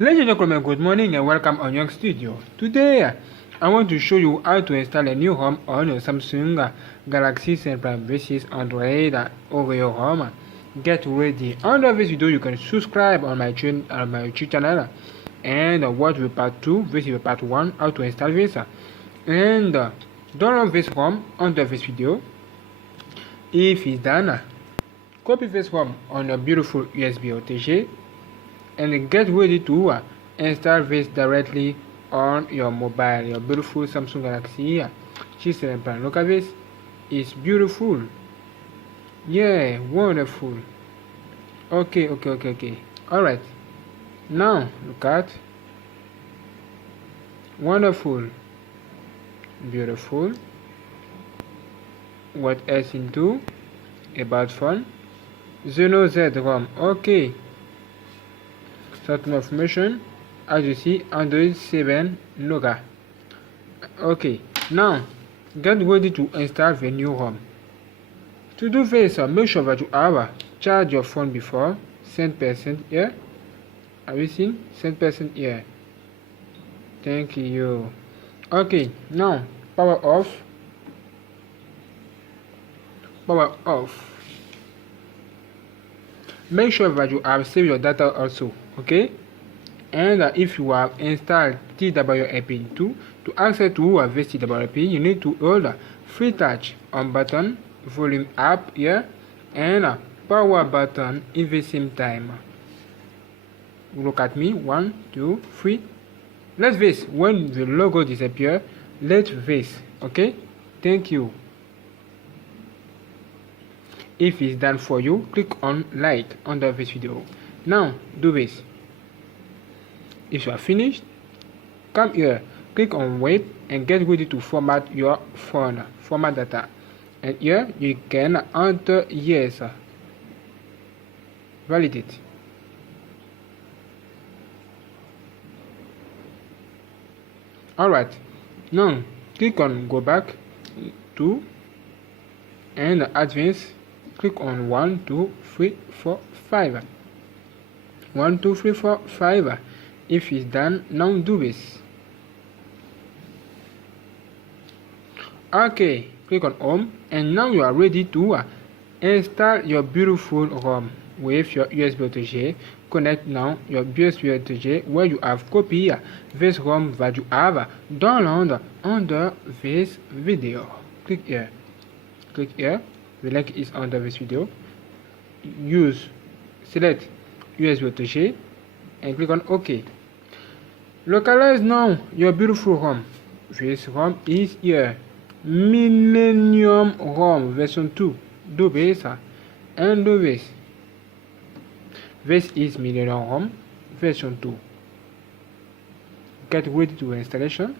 Ladies and gentlemen, good morning and welcome on GNANGSTUDIO. Today, I want to show you how to install a new ROM on your Samsung Galaxy S Prime vs Android Oreo ROM. Get ready. Under this video, you can subscribe on my YouTube channel and watch the part 2. This is the part 1, how to install this. And download this ROM under this video. If it's done, copy this ROM on your beautiful USB OTG and get ready to install this directly on your mobile, your beautiful Samsung Galaxy S7 Prime. Look at this, it's beautiful. Yeah, wonderful. Okay. Alright, now look at wonderful, beautiful. What else into about phone? Zeno Z ROM. Okay, certain information, as you see, Android 7 logo. Okay, now get ready to install the new ROM. To do this, make sure that you have charged your phone before. 100% here. Have you seen? 100% here. Thank you. Okay, now power off. Power off. Make sure that you have saved your data also. Okay, and if you have installed TWRP2, to access to this TWRP, you need to hold free touch on button, volume up here, and power button in the same time. Look at me, 1, 2, 3. Let this, when the logo disappears, let this. Okay, thank you. If it's done for you, click on like under this video. Now do this. If you are finished, come here, click on wait and get ready to format your phone, format data. And here you can enter yes, validate. Alright, now click on go back to and advance. Click on 1, 2, 3, 4, 5. 1, 2, 3, 4, 5. If it's done, now do this. Okay, click on home and now you are ready to install your beautiful ROM with your USB OTG. Connect now your USB OTG where you have copied this ROM that you have downloaded under this video. Click here. Click here. The link is under this video. Select USB OTG and click on OK. Localize now your beautiful ROM. This ROM is here. Millennium ROM version 2. Do this and do this. This is Millennium ROM version 2. Get ready to installation.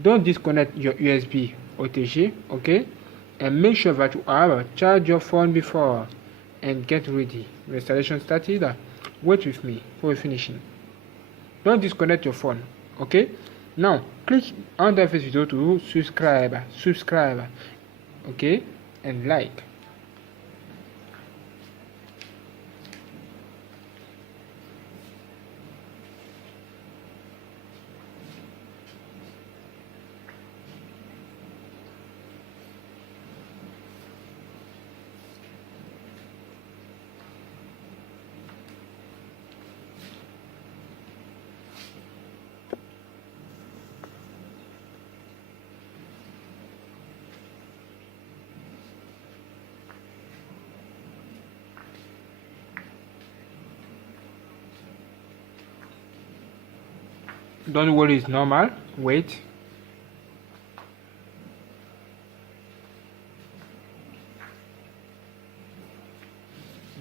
Don't disconnect your USB OTG, okay? And make sure that you have charged your phone before and get ready. The installation started. Wait with me for finishing. Don't disconnect your phone. Okay, now click under this video to subscribe, okay, and like. Don't worry, it's normal. Wait.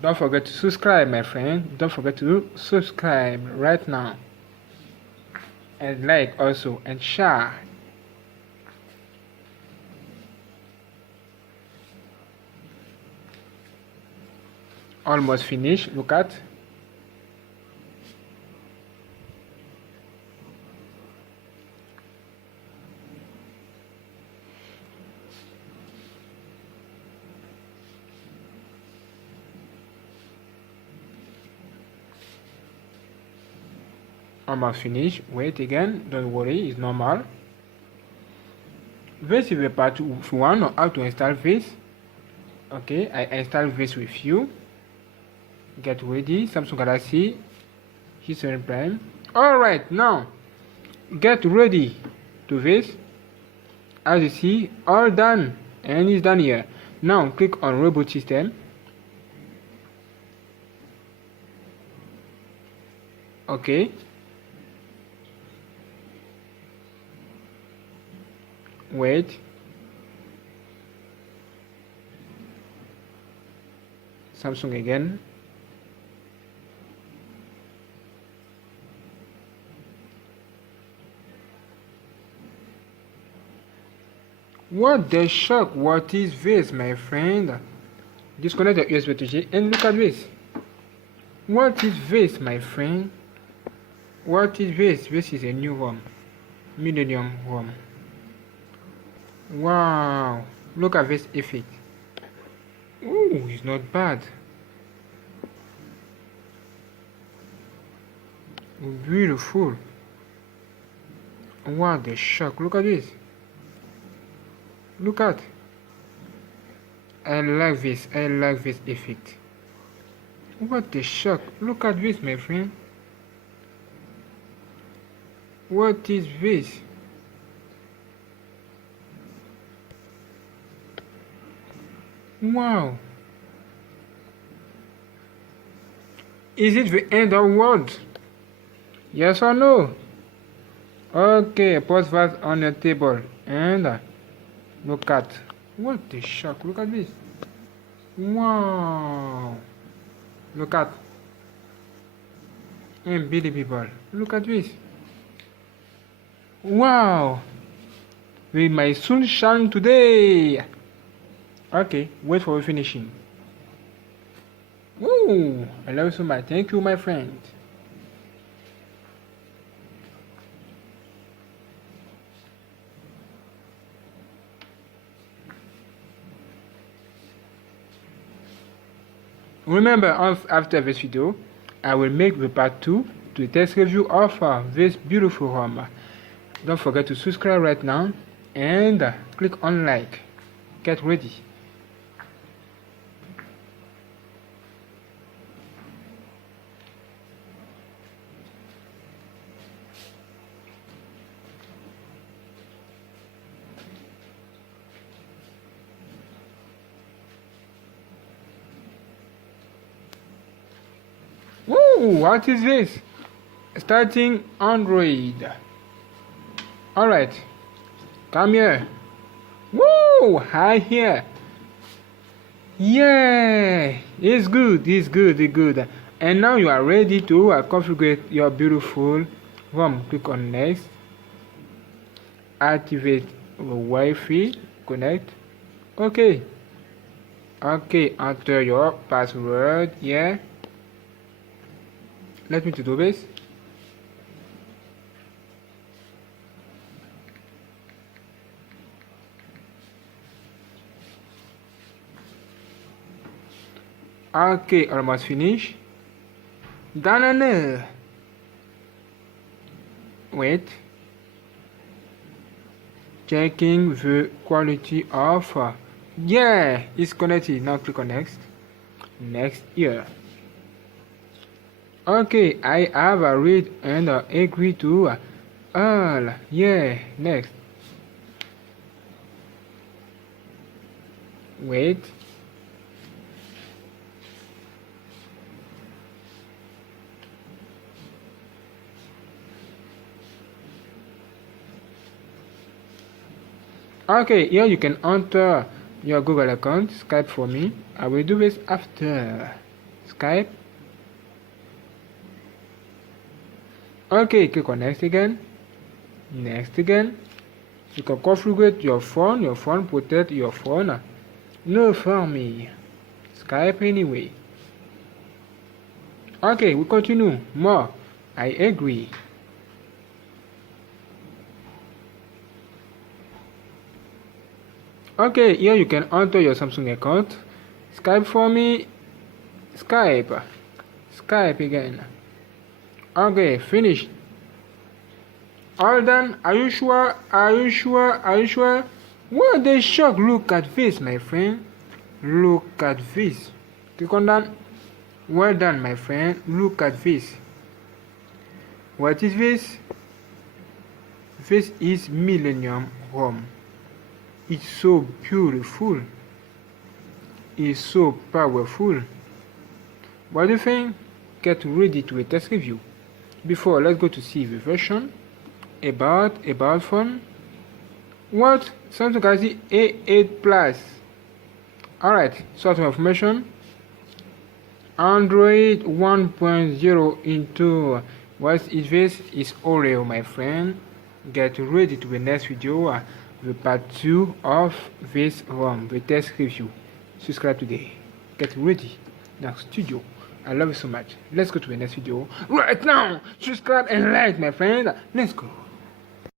Don't forget to subscribe, my friend. Don't forget to subscribe right now. And like also and share. Almost finished. Look at. Almost finished. Wait again. Don't worry, it's normal. This is the part 1 on how to install this. Okay, I install this with you. Get ready. Samsung Galaxy G7 Prime. Alright, now get ready to this. As you see, all done, and it's done here. Now click on Reboot System. Okay. Wait. Samsung again. What the shock? What is this, my friend? Disconnect the USB to G and look at this. What is this, my friend? What is this? This is a new ROM. Millennium ROM. Wow. Look at this effect. Ooh, it's not bad. Beautiful. What the shock. Look at this. Look at. I like this. I like this effect. What the shock. Look at this, my friend. What is this? Wow. Is it the end of the world? Yes or no? Okay, put that on the table and look at. What the shock. Look at this. Wow. Look at. Unbelievable. Look at this. Wow. With my sunshine today. Okay, wait for finishing. Ooh, I love you so much. Thank you, my friend. Remember, after this video, I will make the part 2 to the test review of this beautiful ROM. Don't forget to subscribe right now and click on like. Get ready. Woo! What is this? Starting Android. Alright. Come here. Woo! Hi here. Yeah! It's good, it's good, it's good. And now you are ready to configure your beautiful ROM. Click on next. Activate the Wi-Fi. Connect. Okay. Okay, enter your password. Yeah. Let me to do this. Okay, almost finished. Done. Wait. Checking the quality of. Yeah, it's connected. Now click on next. Next here. Okay, I have a read and agree to all. Yeah, next. Wait. Okay, here you can enter your Google account, Skype for me. I will do this after. Skype. Okay, click on next again. Next again. You can configure your phone protect your phone. No for me. Skype anyway. Okay, we continue. More. I agree. Okay, here you can enter your Samsung account. Skype for me. Skype. Skype again. Okay, finish. All done? Are you sure? Are you sure? Are you sure? What the shock? Look at this, my friend. Look at this. Click on that. Well done, my friend. Look at this. What is this? This is Millennium ROM. It's so beautiful. It's so powerful. What do you think? Get ready to a test review. Before, let's go to see the version. About phone. What? Samsung Galaxy A8 Plus. Alright, source of information. Android 1.0 into what is this? Is Oreo, my friend. Get ready to the next video, the part 2 of this ROM, the test review. Subscribe today. Get ready. GNANGSTUDIO. I love you so much. Let's go to the next video right now. Subscribe and like, my friend. Let's go.